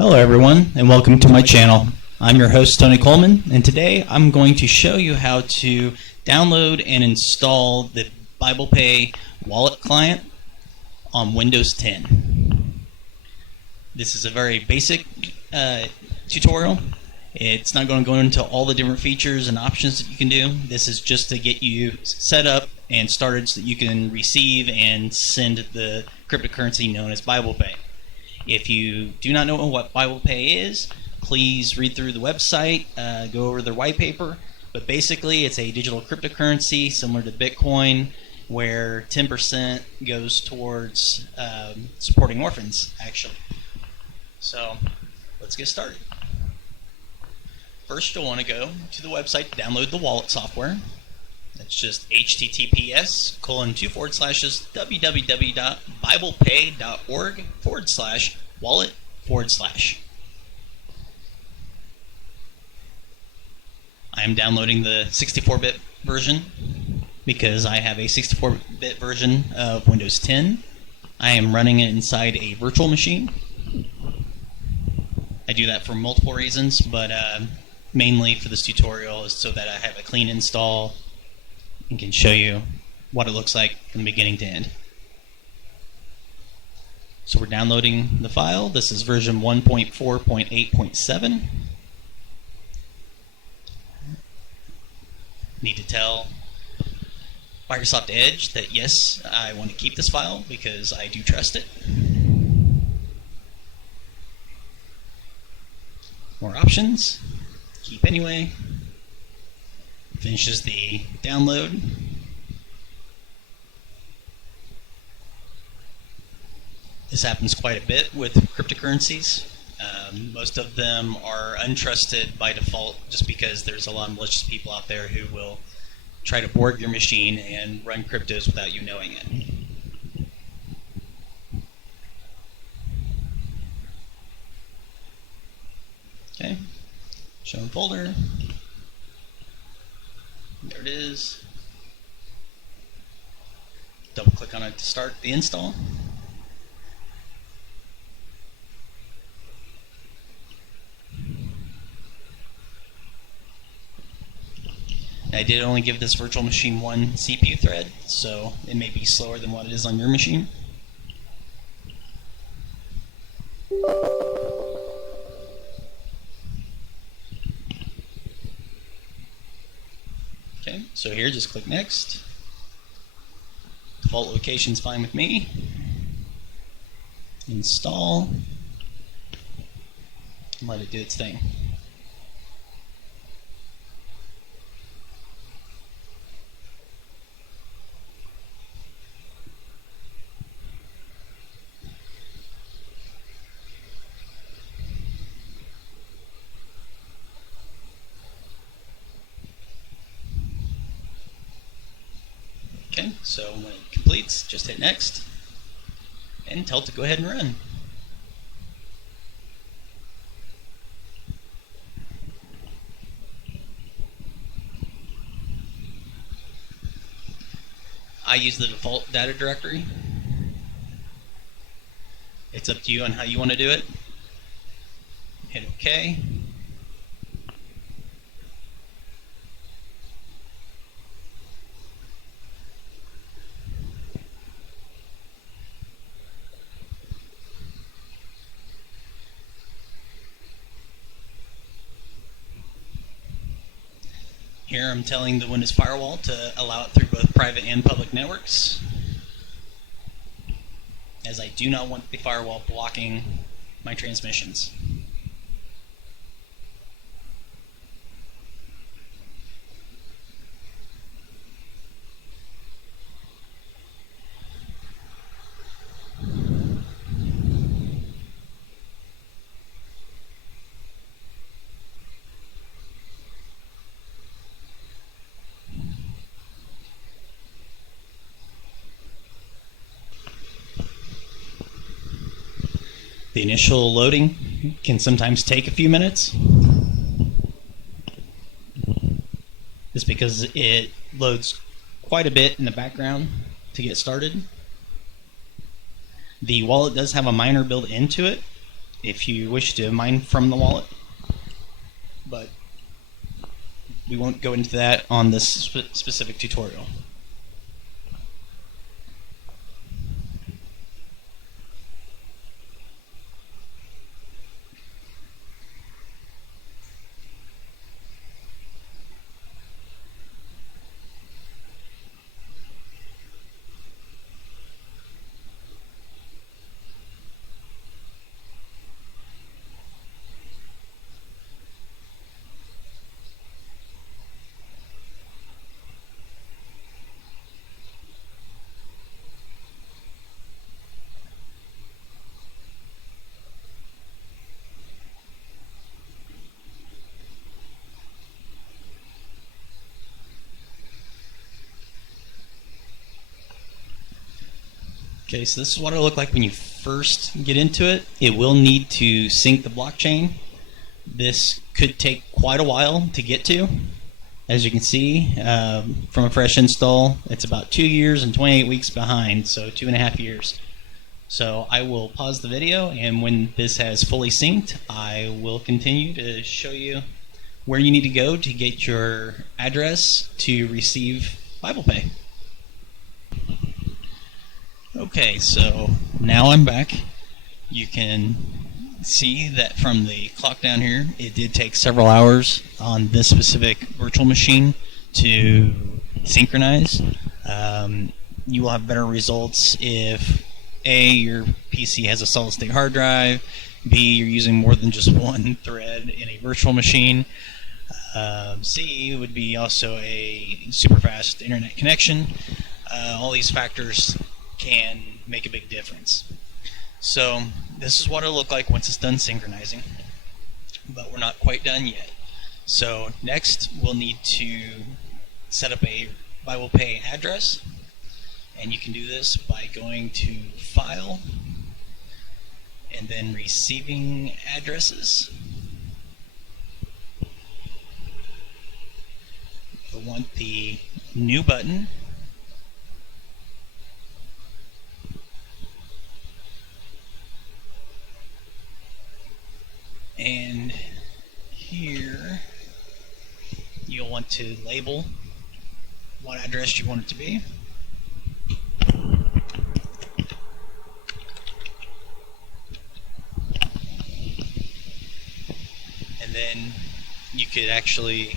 Hello everyone, and welcome to my channel. I'm your host Tony Coleman, and today I'm going to show you how to download and install the BiblePay Wallet client on Windows 10. This is a very basic tutorial. It's not going to go into all the different features and options that you can do. This is just to get you set up and started so that you can receive and send the cryptocurrency known as BiblePay. If you do not know what BiblePay is, please read through the website, go over their white paper. But basically, it's a digital cryptocurrency similar to Bitcoin, where 10% goes towards supporting orphans, actually. So let's get started. First, you'll want to go to the website to download the wallet software. That's just https://www.biblepay.org/wallet/. I am downloading the 64-bit version because I have a 64-bit version of Windows 10. I am running it inside a virtual machine. I do that for multiple reasons, but mainly for this tutorial is so that I have a clean install and can show you what it looks like from beginning to end. So we're downloading the file. This is version 1.4.8.7. Need to tell Microsoft Edge that yes, I want to keep this file because I do trust it. More options. Keep anyway. Finishes the download. This happens quite a bit with cryptocurrencies. Most of them are untrusted by default just because there's a lot of malicious people out there who will try to board your machine and run cryptos without you knowing it. Okay, show in folder. There it is. Double click on it to start the install. I did only give this virtual machine one CPU thread, so it may be slower than what it is on your machine. Okay, so here just click next. Default location's fine with me. Install. And let it do its thing. Okay, so when it completes, just hit next and tell it to go ahead and run. I use the default data directory. It's up to you on how you want to do it. Hit OK. Here I'm telling the Windows firewall to allow it through both private and public networks, as I do not want the firewall blocking my transmissions. The initial loading can sometimes take a few minutes, just because it loads quite a bit in the background to get started. The wallet does have a miner built into it, if you wish to mine from the wallet, but we won't go into that on this specific tutorial. Okay, so this is what it'll look like when you first get into it. It will need to sync the blockchain. This could take quite a while to get to. As you can see, from a fresh install, it's about 2 years and 28 weeks behind, so 2.5 years. So I will pause the video, and when this has fully synced, I will continue to show you where you need to go to get your address to receive BiblePay. Okay, so now I'm back. You can see that from the clock down here, it did take several hours on this specific virtual machine to synchronize. You will have better results if A, your PC has a solid state hard drive, B, you're using more than just one thread in a virtual machine, C would be also a super fast internet connection. All these factors can make a big difference. So this is what it'll look like once it's done synchronizing, but we're not quite done yet. So next we'll need to set up a BiblePay address, and you can do this by going to File and then Receiving Addresses. You'll want the New button, and here you'll want to label what address you want it to be. And then you could actually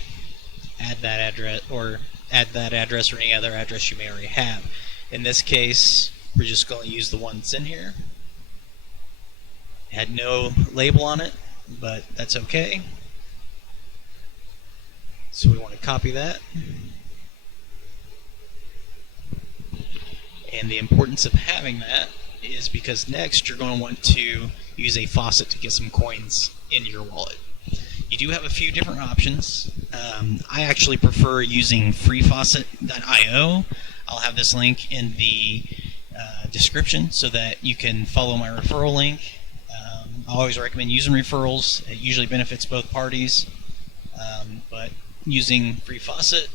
add that address or any other address you may already have. In this case, we're just going to use the one that's in here. It had no label on it, but that's okay. So we want to copy that. And the importance of having that is because next you're going to want to use a faucet to get some coins into your wallet. You do have a few different options. I actually prefer using freefaucet.io. I'll have this link in the description so that you can follow my referral link. I always recommend using referrals. It usually benefits both parties. But using Free Faucet,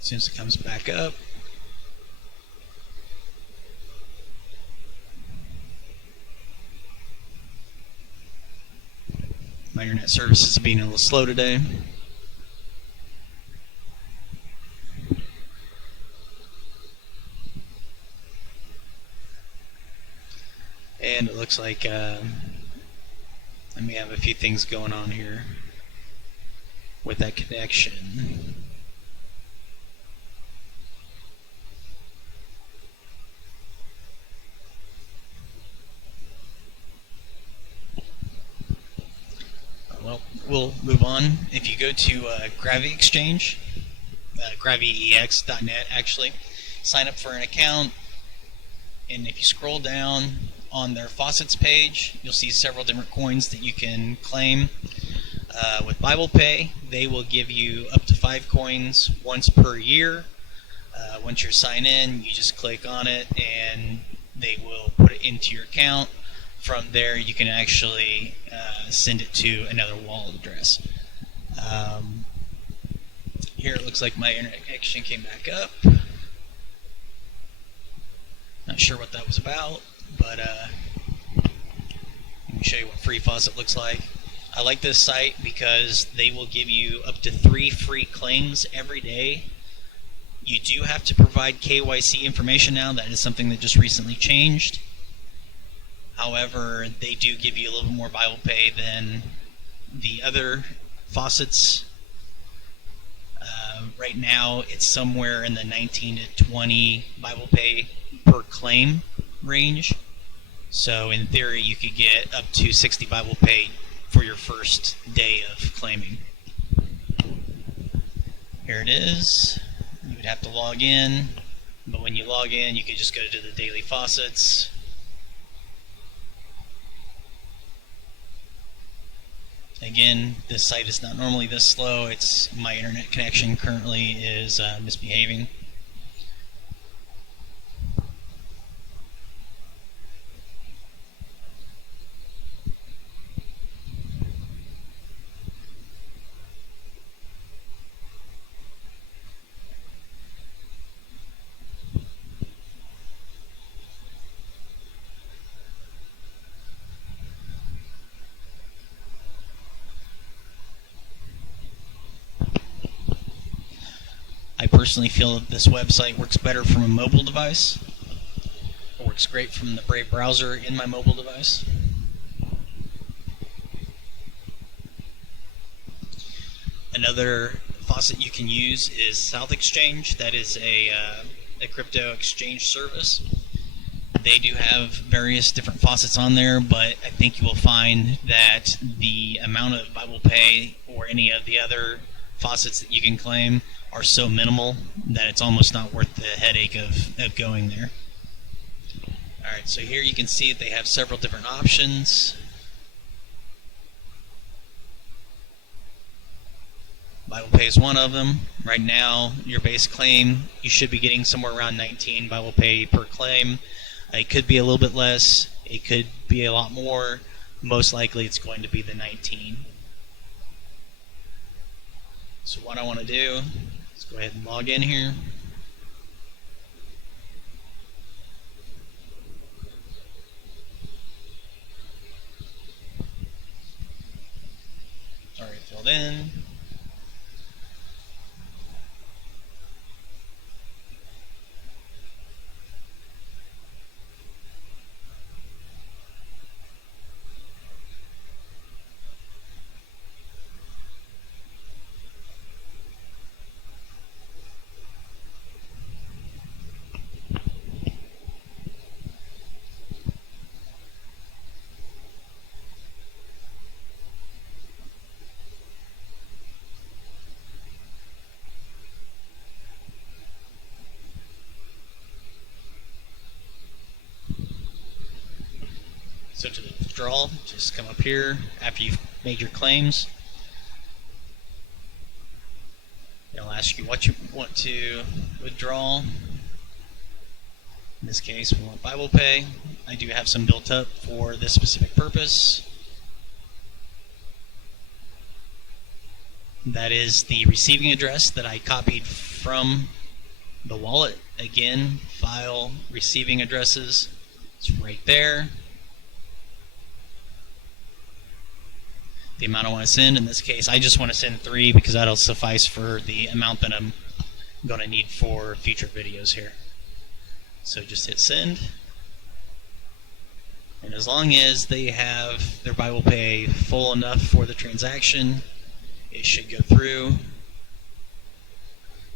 as soon as it comes back up, my internet service is being a little slow today. And it looks like I may have a few things going on here with that connection. Well, we'll move on. If you go to Gravity Exchange, GravityEX.net actually, sign up for an account, and if you scroll down on their Faucets page, you'll see several different coins that you can claim. With BiblePay, they will give you up to 5 coins once per year. Once you're signed in, you just click on it and they will put it into your account. From there, you can actually send it to another wallet address. Here it looks like my internet connection came back up. Not sure what that was about, but let me show you what free faucet looks like. I like this site because they will give you up to 3 free claims every day. You do have to provide KYC information now. That is something that just recently changed. However, they do give you a little bit more BiblePay than the other faucets. Right now, it's somewhere in the 19 to 20 BiblePay per claim range. So in theory, you could get up to 60 BiblePay for your first day of claiming. Here it is. You would have to log in, but when you log in, you could just go to the daily faucets. Again, this site is not normally this slow. It's my internet connection currently is misbehaving. I personally feel that this website works better from a mobile device. It works great from the Brave browser in my mobile device. Another faucet you can use is South Exchange. That is a crypto exchange service. They do have various different faucets on there, but I think you will find that the amount of BiblePay or any of the other faucets that you can claim are so minimal that it's almost not worth the headache of going there. Alright, so here you can see that they have several different options. BiblePay is one of them. Right now, your base claim, you should be getting somewhere around 19 BiblePay per claim. It could be a little bit less. It could be a lot more. Most likely it's going to be the 19. So what I want to do, let's go ahead and log in here. Already filled in. So to the withdrawal, just come up here after you've made your claims. It'll ask you what you want to withdraw. In this case, we want BiblePay. I do have some built up for this specific purpose. That is the receiving address that I copied from the wallet. Again, file, receiving addresses. It's right there. The amount I want to send, in this case, I just want to send 3 because that'll suffice for the amount that I'm going to need for future videos here. So just hit send. And as long as they have their BiblePay full enough for the transaction, it should go through.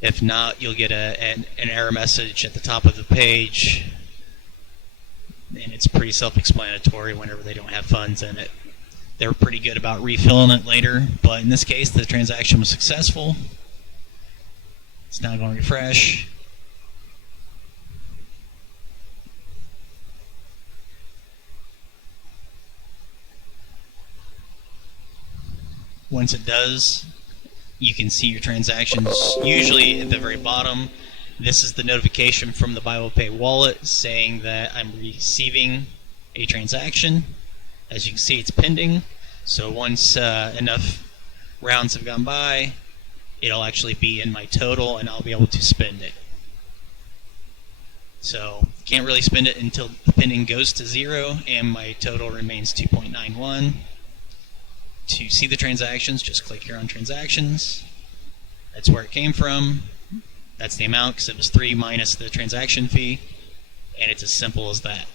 If not, you'll get an error message at the top of the page, and it's pretty self-explanatory whenever they don't have funds in it. They're pretty good about refilling it later, but in this case, the transaction was successful. It's now going to refresh. Once it does, you can see your transactions usually at the very bottom. This is the notification from the BiblePay Wallet saying that I'm receiving a transaction. As you can see, it's pending. So once enough rounds have gone by, it'll actually be in my total and I'll be able to spend it. So can't really spend it until the pending goes to 0 and my total remains 2.91. To see the transactions, just click here on transactions. That's where it came from. That's the amount because it was 3 minus the transaction fee, and it's as simple as that.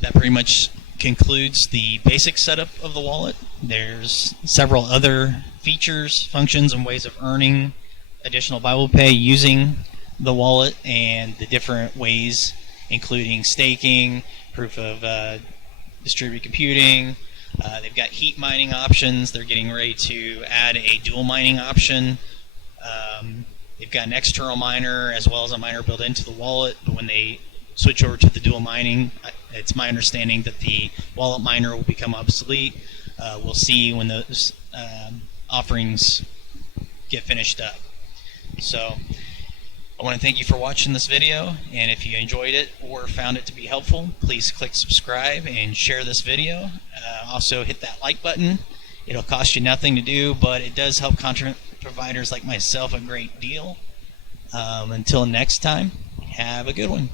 That pretty much concludes the basic setup of the wallet. There's several other features, functions, and ways of earning additional BiblePay using the wallet, and the different ways, including staking, proof of distributed computing. They've got heat mining options. They're getting ready to add a dual mining option. They've got an external miner as well as a miner built into the wallet. But when they switch over to the dual mining, it's my understanding that the wallet miner will become obsolete. We'll see when those offerings get finished up. So I want to thank you for watching this video, and if you enjoyed it or found it to be helpful, please click subscribe and share this video. Also hit that like button. It'll cost you nothing to do, but it does help content providers like myself a great deal. Until next time, have a good one.